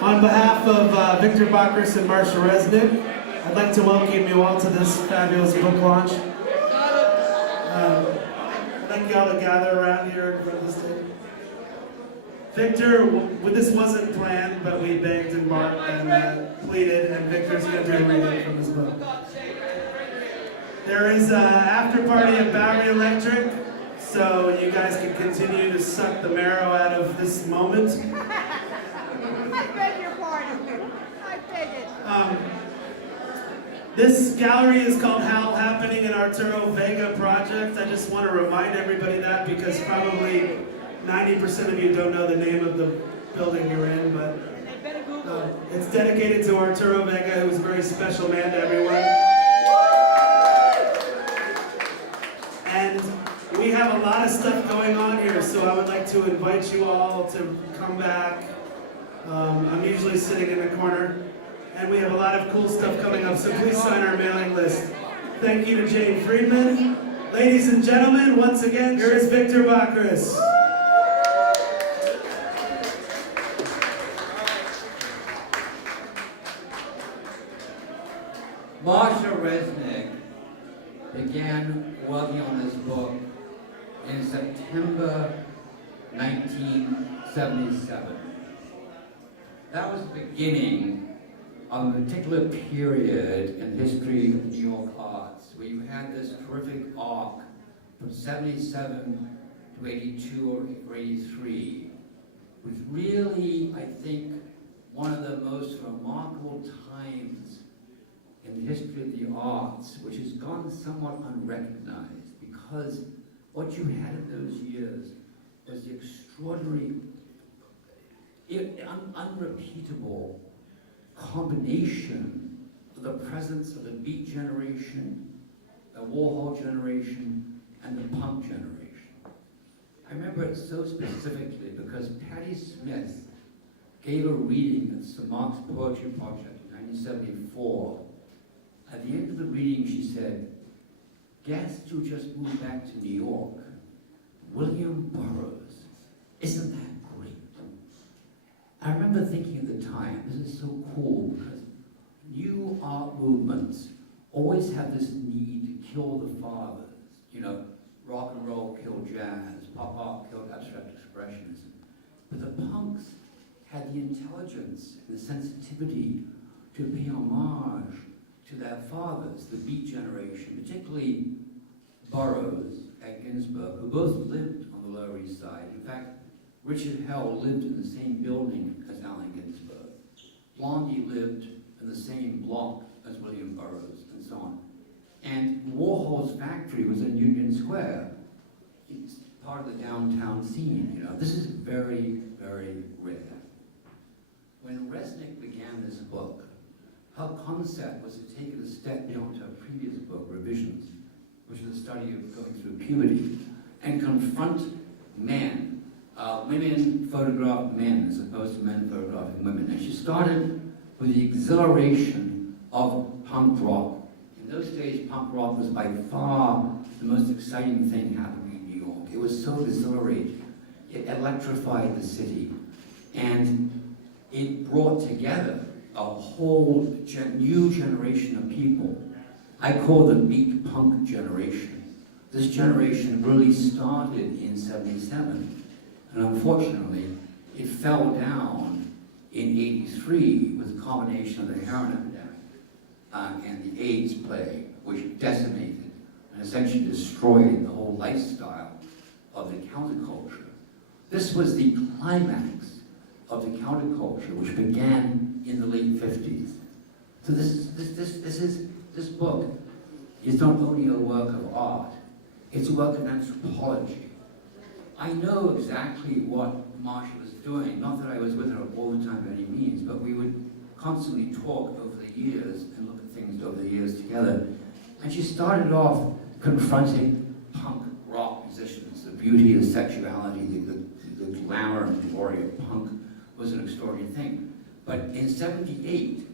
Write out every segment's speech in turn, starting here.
On behalf of Victor Bockris and Marcia Resnick, I'd like to welcome you all to this fabulous book launch. I'd like y'all to gather around here in front of this table. Victor, this wasn't planned, but we begged and barked and pleaded, and Victor's going to do a reading from his book. There is an after party at Bowery Electric, so you guys can continue to suck the marrow out of this moment. I beg your pardon. I beg it. This gallery is called Happening in Arturo Vega Project. I just want to remind everybody that because probably 90% of you don't know the name of the building you're in, but it's dedicated to Arturo Vega, who's a very special man to everyone. And we have a lot of stuff going on here, so I would like to invite you all to come back. I'm usually sitting in the corner, and we have a lot of cool stuff coming up, so please sign our mailing list. Thank you to Jane Friedman. Ladies and gentlemen, once again, here is Victor Bockris. Marcia Resnick began working on this book in September 1977. That was the beginning of a particular period in the history of New York arts, where you had this terrific arc from 77 to 82 or 83, was really, I think, one of the most remarkable times in the history of the arts, which has gone somewhat unrecognized, because what you had in those years was the extraordinary, unrepeatable combination of the presence of the Beat generation, the Warhol generation, and the punk generation. I remember it so specifically because Patti Smith gave a reading at St. Mark's Poetry Project in 1974. At the end of the reading, she said, "Guess who just moved back to New York? William Burroughs. Isn't that great?" I remember thinking at the time, this is so cool because new art movements always have this need to kill the fathers. You know, rock and roll killed jazz, pop art killed abstract expressionism. But the punks had the intelligence and the sensitivity to pay homage to their fathers, the Beat generation, particularly Burroughs and Ginsberg, who both lived on the Lower East Side. In fact, Richard Hell lived in the same building as Allen Ginsberg. Blondie lived in the same block as William Burroughs, and so on. And Warhol's factory was in Union Square. It's part of the downtown scene, you know. This is very, very rare. When Resnick began this book, her concept was to take it a step beyond her previous book, Revisions, which was a study of going through puberty, and confront men. Women photograph men as opposed to men photographing women. And she started with the exhilaration of punk rock. In those days, punk rock was by far the most exciting thing happening in New York. It was so exhilarating. It electrified the city. And it brought together a whole new generation of people. I call the Beat punk generation. This generation really started in 77. And unfortunately, it fell down in 83 with the combination of the heroin epidemic and the AIDS plague, which decimated and essentially destroyed the whole lifestyle of the counterculture. This was the climax of the counterculture, which began in the late 50s. So this book is not only a work of art, it's a work of anthropology. I know exactly what Marcia was doing, not that I was with her all the time by any means, but we would constantly talk over the years and look at things over the years together. And she started off confronting punk rock musicians, the beauty of sexuality, the glamour and glory of punk was an extraordinary thing. But in 78,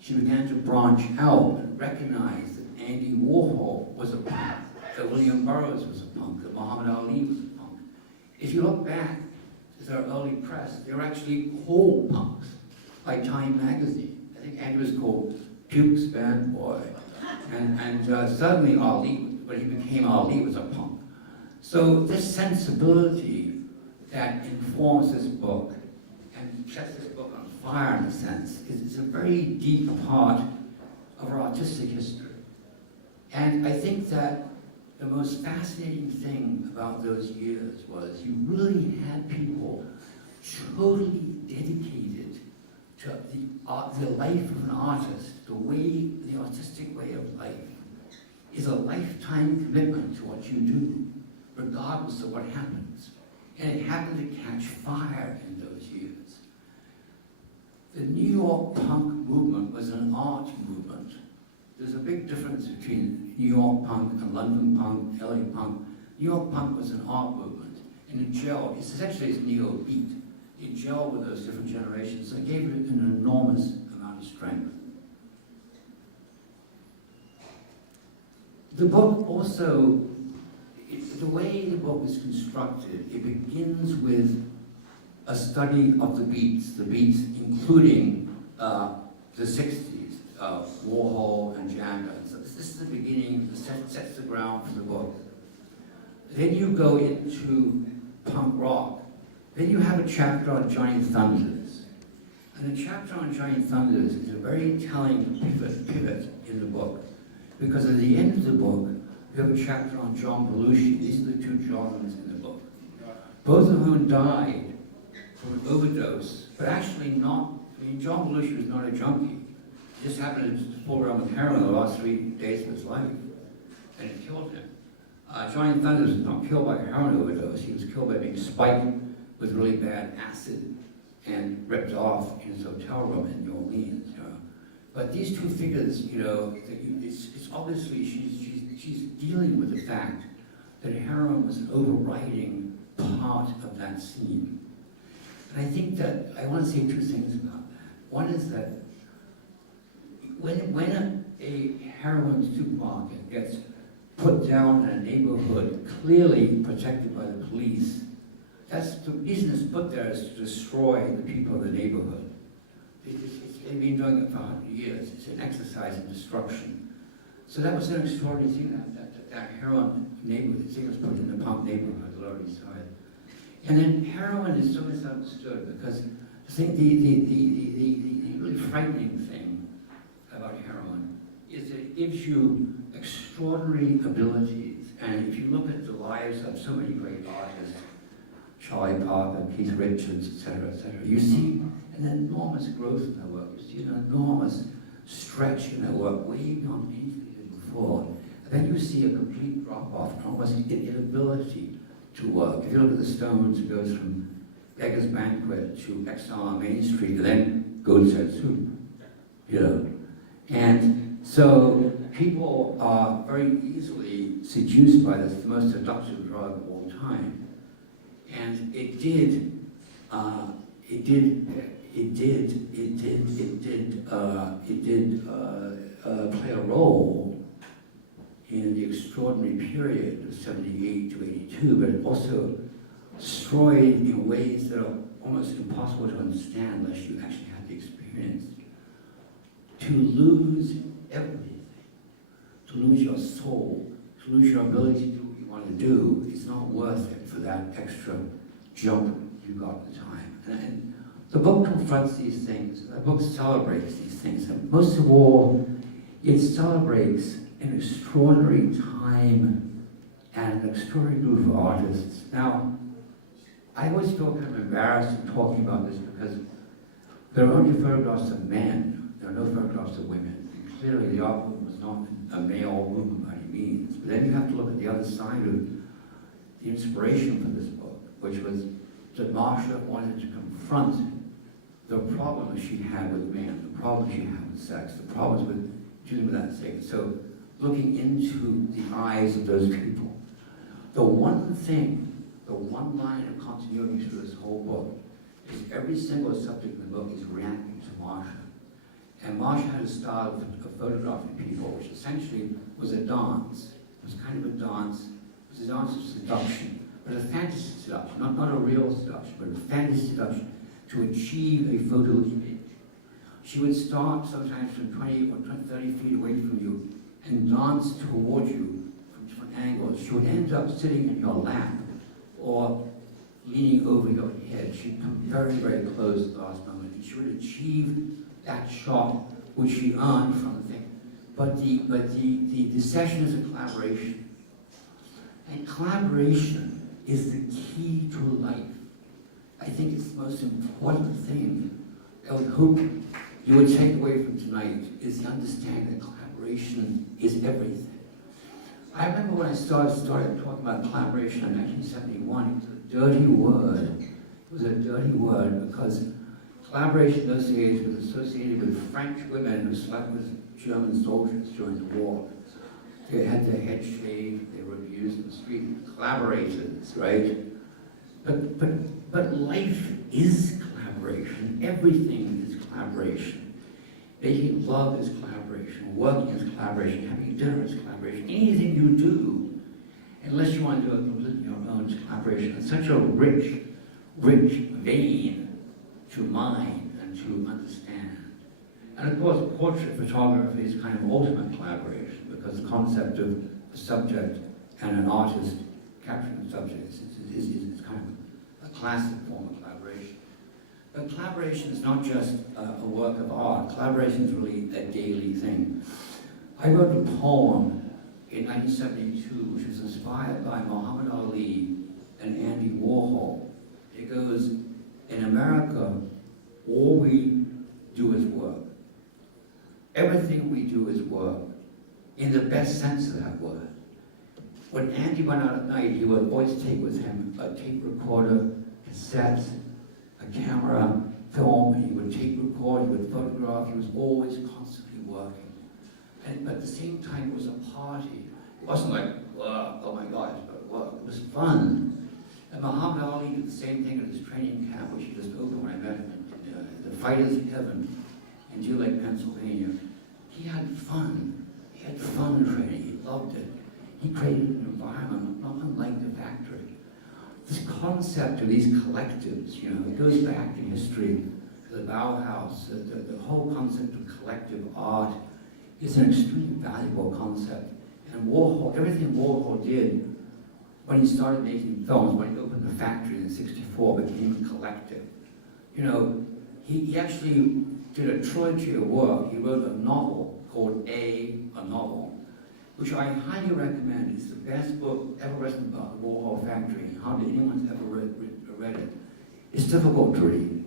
she began to branch out and recognize that Andy Warhol was a punk, that William Burroughs was a punk, that Muhammad Ali was a punk. If you look back to their early press, they were actually whole punks. by Time magazine. I think Andy was called Puke's Band Boy. And suddenly Ali, when he became Ali, was a punk. So this sensibility that informs this book and sets this book on fire in a sense is a very deep part of our artistic history. And I think that the most fascinating thing about those years was you really had people totally dedicated to the life of an artist. The artistic way of life is a lifetime commitment to what you do, regardless of what happens. And it happened to catch fire in those years. The New York punk movement was an art movement. There's a big difference between New York punk and London punk, LA punk. New York punk was an art movement, and it gelled. Essentially, it's neo-beat. It gelled with those different generations, so it gave it an enormous amount of strength. The book also, the way the book is constructed, it begins with a study of the beats including the 60s, Warhol and Jagger. So this is the beginning, sets the ground for the book. Then you go into punk rock. Then you have a chapter on Johnny Thunders. And the chapter on Johnny Thunders is a very telling pivot in the book. Because at the end of the book, you have a chapter on John Belushi. These are the two Johns in the book. Both of whom died from an overdose, but actually not, John Belushi was not a junkie. He just happened to fool around with heroin the last 3 days of his life, and it killed him. Johnny Thunders was not killed by a heroin overdose. He was killed by being spiked with really bad acid and ripped off in his hotel room in New Orleans. But these two figures, it's obviously she's dealing with the fact that heroin was an overriding part of that scene. And I think that I want to say two things about that. One is that when a heroin supermarket gets put down in a neighborhood clearly protected by the police, that's the reason it's put there is to destroy the people of the neighborhood. They've been doing it for 100 years. It's an exercise in destruction. So that was an extraordinary thing, that heroin neighborhood thing was put in the punk neighborhood, the Lower East Side. And then heroin is so misunderstood because I think the really frightening thing about heroin is that it gives you extraordinary abilities. And if you look at the lives of so many great artists, Charlie Parker, Keith Richards, etc., you see an enormous growth in their work. You see an enormous stretch in their work, way beyond anything they did before. And then you see a complete drop-off, almost an inability to work. If you look at the Stones, it goes from Beggar's Banquet to Exile on Main Street, and then Goat's Head Soup, And so people are very easily seduced by this, the most seductive drug of all time. And it did play a role in the extraordinary period of 78 to 82, but it also destroyed in ways that are almost impossible to understand unless you actually have the experience. To lose everything, to lose your soul, to lose your ability to do what you want to do, is not worth it for that extra jump you got at the time. And the book confronts these things, the book celebrates these things, and most of all, it celebrates an extraordinary time and an extraordinary group of artists. Now, I always feel kind of embarrassed in talking about this because there are only photographs of men, there are no photographs of women. And clearly the art movement was not a male movement by any means. But then you have to look at the other side of the inspiration for this book, which was that Marcia wanted to confront the problems she had with men, the problems she had with sex, the problems with dealing with that thing. So looking into the eyes of those people. The one thing, the one line of continuity through this whole book is every single subject in the book is reacting to Marcia. And Marcia had a style of photographing people, which essentially was a dance. It was kind of a dance. It was a dance of seduction, but a fantasy seduction, not a real seduction, but a fantasy seduction to achieve a photo image. She would start sometimes from 20 or 30 feet away from you and glance toward you from different angles. She would end up sitting in your lap or leaning over your head. She'd come very, very close at the last moment, and she would achieve that shot which she earned from the thing. But the session is a collaboration. And collaboration is the key to life. I think it's the most important thing I would hope you would take away from tonight is the understanding that collaboration is everything. I remember when I started talking about collaboration in 1971, it was a dirty word. It was a dirty word because collaboration in those days was associated with French women who slept with German soldiers during the war. They had their heads shaved, they were abused in the street. Collaborators, right? But life is collaboration. Everything is collaboration. Making love is collaboration. Working is collaboration. Having dinner is collaboration. Anything you do, unless you want to do it completely on your own, is collaboration. It's such a rich vein to mind and to understand. And of course, portrait photography is kind of ultimate collaboration because the concept of a subject and an artist capturing the subject is kind of a classic form of collaboration. But collaboration is not just a work of art. Collaboration is really a daily thing. I wrote a poem in 1972 which was inspired by Muhammad Ali and Andy Warhol. It goes, in America, all we do is work. Everything we do is work, in the best sense of that word. When Andy went out at night, he would always take with him a tape recorder, cassette, a camera, film, and he would tape record, he would photograph, he was always constantly working. And at the same time, it was a party. It wasn't like, oh my God, it's about work. It was fun. And Muhammad Ali did the same thing at his training camp, which he just opened when I met him in the Fighters Heaven in Deer Lake, Pennsylvania. He had fun. He had fun training. He loved it. He created an environment not unlike the factory. This concept of these collectives, you know, it goes back in history to the Bauhaus. The whole concept of collective art is an extremely valuable concept. And Warhol, everything Warhol did when he started making films, when he opened the factory in '64, became a collective. You know, he actually did a trilogy of work. He wrote a novel called A Novel, which I highly recommend. It's the best book ever written about the Warhol factory. Hardly anyone's ever read it. It's difficult to read,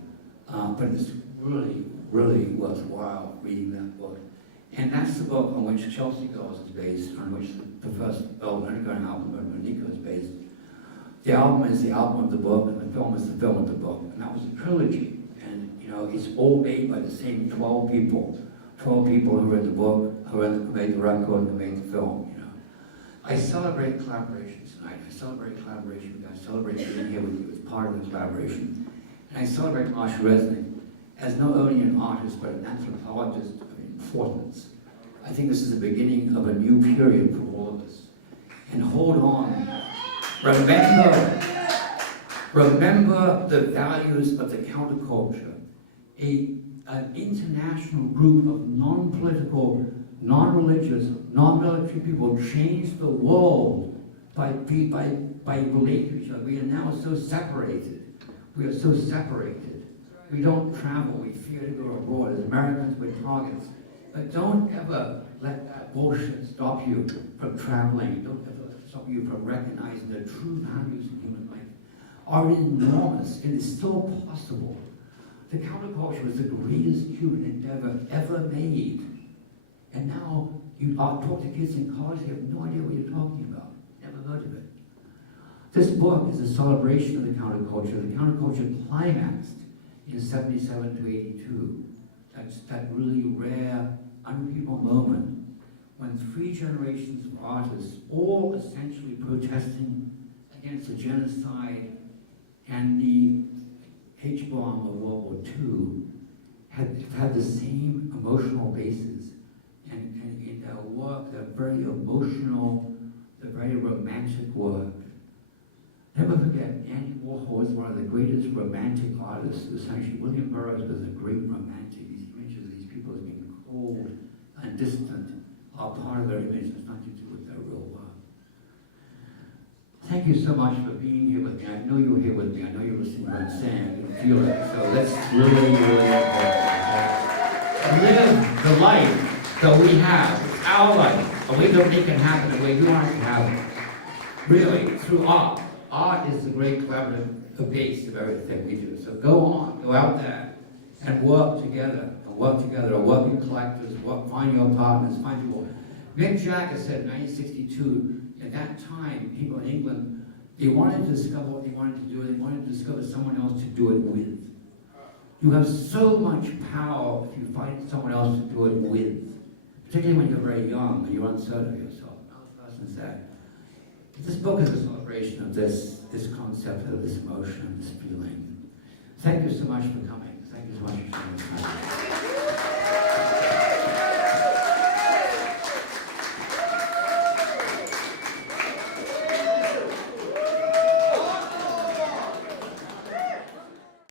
but it's really, really worthwhile reading that book. And that's the book on which Chelsea Girls is based, on which the first Velvet Underground album of Monica is based. The album is the album of the book, and the film is the film of the book. And that was a trilogy. And, you know, it's all made by the same 12 people. 12 people who read the book, who made the record, who made the film, you know. I celebrate collaboration tonight. I celebrate collaboration with you. I celebrate being here with you as part of the collaboration. And I celebrate Marcia Resnick as not only an artist, but an anthropologist of importance. I think this is the beginning of a new period for all of us. And hold on. Remember the values of the counterculture. An international group of non-political, non-religious, non-military people changed the world by relating to each other. We are now so separated. We are so separated. We don't travel. We fear to go abroad. As Americans, we're targets. But don't ever let that bullshit stop you from traveling. Don't ever stop you from recognizing the true values in human life are enormous. It is still possible. The counterculture was the greatest human endeavor ever made. And now you talk to kids in college, they have no idea what you're talking about. Never heard of it. This book is a celebration of the counterculture. The counterculture climaxed in 77 to 82. That's that really rare, unrepeatable moment when 3 generations of artists, all essentially protesting against the genocide and the H-bomb of World War II, had the same emotional basis, and in their work, their very emotional, their very romantic work. Never forget, Andy Warhol was one of the greatest romantic artists. Essentially, William Burroughs was a great romantic. These images of cold and distant are part of their image. It's nothing to do with their real work. Thank you so much for being here with me. I know you're here with me. I know you're listening to what I'm saying. I can feel it. So let's really live the life that we have. It's our life. And we don't make it happen the way you want it to happen. Really, through art. Art is the great collaborative base of everything we do. So go on, go out there and work together. A working collectives, find your partners, find people. Mick Jagger said in 1962, at that time, people in England, they wanted to discover what they wanted to do, and they wanted to discover someone else to do it with. You have so much power if you find someone else to do it with, particularly when you're very young and you're uncertain of yourself. Another person said, this book is a celebration of this concept, of this emotion, of this feeling. Thank you so much for coming. Thank you so much for sharing this time.